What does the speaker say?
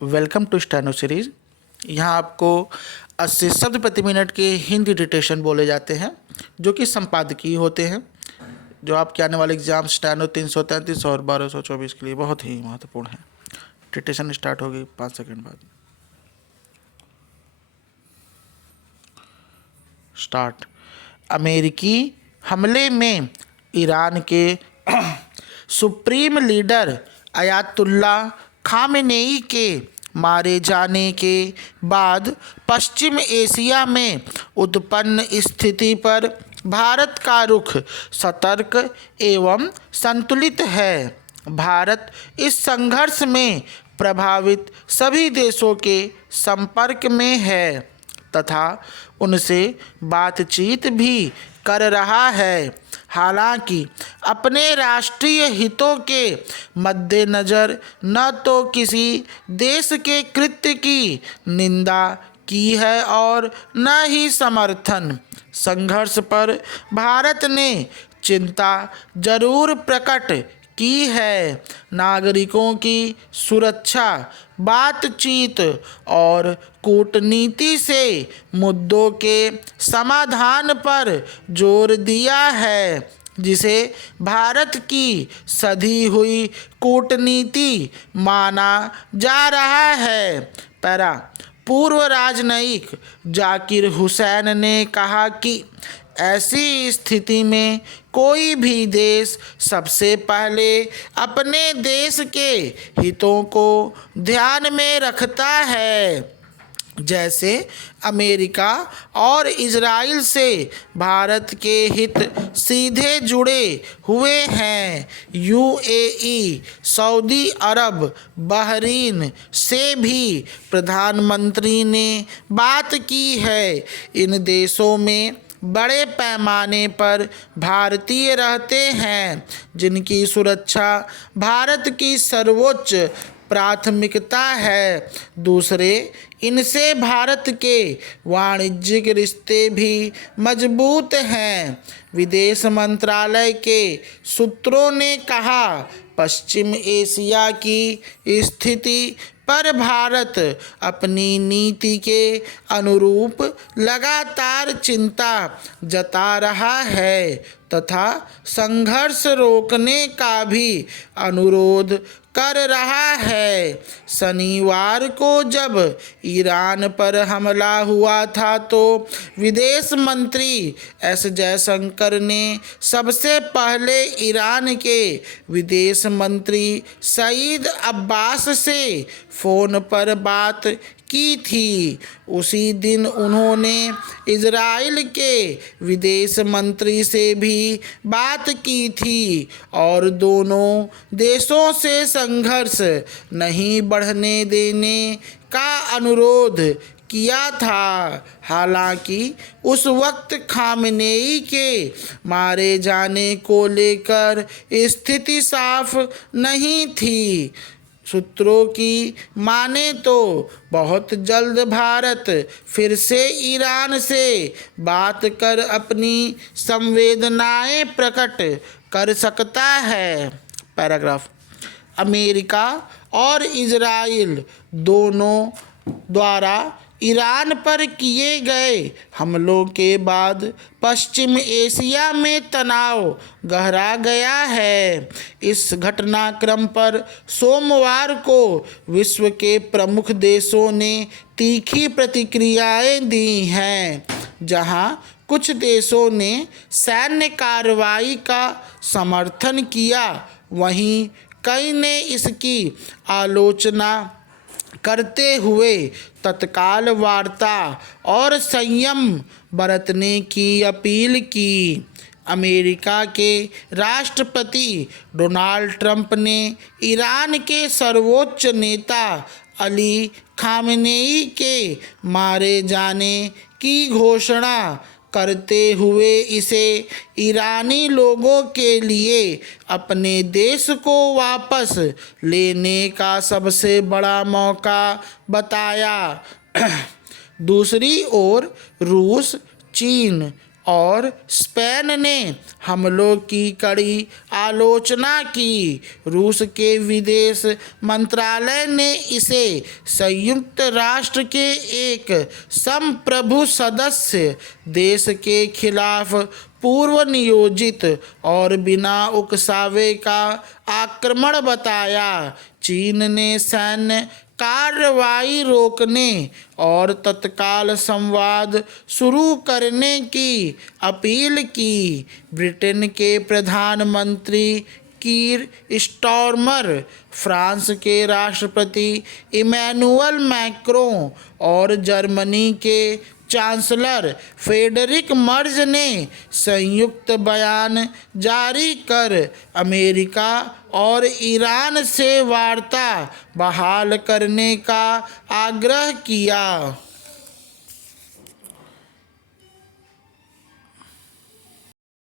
Welcome to steno series. यहाँ आपको 80 शब्द प्रति मिनट के हिंदी डिक्टेशन बोले जाते हैं जो कि संपादकीय होते हैं, जो आपके आने वाले एग्जाम स्टेनो 333 और 1224 के लिए बहुत ही महत्वपूर्ण है। डिक्टेशन स्टार्ट होगी 5 सेकंड बाद। स्टार्ट। अमेरिकी हमले में ईरान के सुप्रीम लीडर अयातुल्ला खामेनेई के मारे जाने के बाद पश्चिम एशिया में उत्पन्न स्थिति पर भारत का रुख सतर्क एवं संतुलित है। भारत इस संघर्ष में प्रभावित सभी देशों के संपर्क में है तथा उनसे बातचीत भी कर रहा है। हालांकि अपने राष्ट्रीय हितों के मद्देनज़र न तो किसी देश के कृत्य की निंदा की है और न ही समर्थन। संघर्ष पर भारत ने चिंता जरूर प्रकट की है। नागरिकों की सुरक्षा, बातचीत और कूटनीति से मुद्दों के समाधान पर जोर दिया है, जिसे भारत की सधी हुई कूटनीति माना जा रहा है। पैरा। पूर्व राजनयिक जाकिर हुसैन ने कहा कि ऐसी स्थिति में कोई भी देश सबसे पहले अपने देश के हितों को ध्यान में रखता है। जैसे अमेरिका और इजराइल से भारत के हित सीधे जुड़े हुए हैं। यूएई, सऊदी अरब, बहरीन से भी प्रधानमंत्री ने बात की है। इन देशों में बड़े पैमाने पर भारतीय रहते हैं, जिनकी सुरक्षा भारत की सर्वोच्च प्राथमिकता है। दूसरे, इनसे भारत के वाणिज्यिक रिश्ते भी मजबूत हैं। विदेश मंत्रालय के सूत्रों ने कहा, पश्चिम एशिया की स्थिति पर भारत अपनी नीति के अनुरूप लगातार चिंता जता रहा है तथा संघर्ष रोकने का भी अनुरोध कर रहा है। शनिवार को जब ईरान पर हमला हुआ था तो विदेश मंत्री एस जयशंकर ने सबसे पहले ईरान के विदेश मंत्री सईद अब्बास से फ़ोन पर बात की थी। उसी दिन उन्होंने इजराइल के विदेश मंत्री से भी बात की थी और दोनों देशों से संघर्ष नहीं बढ़ने देने का अनुरोध किया था। हालांकि उस वक्त खामेनेई के मारे जाने को लेकर स्थिति साफ नहीं थी। सूत्रों की माने तो बहुत जल्द भारत फिर से ईरान से बात कर अपनी संवेदनाएं प्रकट कर सकता है। पैराग्राफ। अमेरिका और इजराइल दोनों द्वारा ईरान पर किए गए हमलों के बाद पश्चिम एशिया में तनाव गहरा गया है। इस घटनाक्रम पर सोमवार को विश्व के प्रमुख देशों ने तीखी प्रतिक्रियाएं दी हैं। जहां कुछ देशों ने सैन्य कार्रवाई का समर्थन किया, वहीं कई ने इसकी आलोचना करते हुए तत्काल वार्ता और संयम बरतने की अपील की। अमेरिका के राष्ट्रपति डोनाल्ड ट्रंप ने ईरान के सर्वोच्च नेता अली खामेनेई के मारे जाने की घोषणा करते हुए इसे ईरानी लोगों के लिए अपने देश को वापस लेने का सबसे बड़ा मौका बताया। दूसरी ओर रूस, चीन और स्पेन ने हमलों की कड़ी आलोचना की। रूस के विदेश मंत्रालय ने इसे संयुक्त राष्ट्र के एक संप्रभु सदस्य देश के खिलाफ पूर्व नियोजित और बिना उकसावे का आक्रमण बताया। चीन ने सैन्य कार्रवाई रोकने और तत्काल संवाद शुरू करने की अपील की। ब्रिटेन के प्रधानमंत्री कीर स्टारमर, फ्रांस के राष्ट्रपति इमैनुअल मैक्रों और जर्मनी के चांसलर फ्रेडरिक मर्ज ने संयुक्त बयान जारी कर अमेरिका और ईरान से वार्ता बहाल करने का आग्रह किया।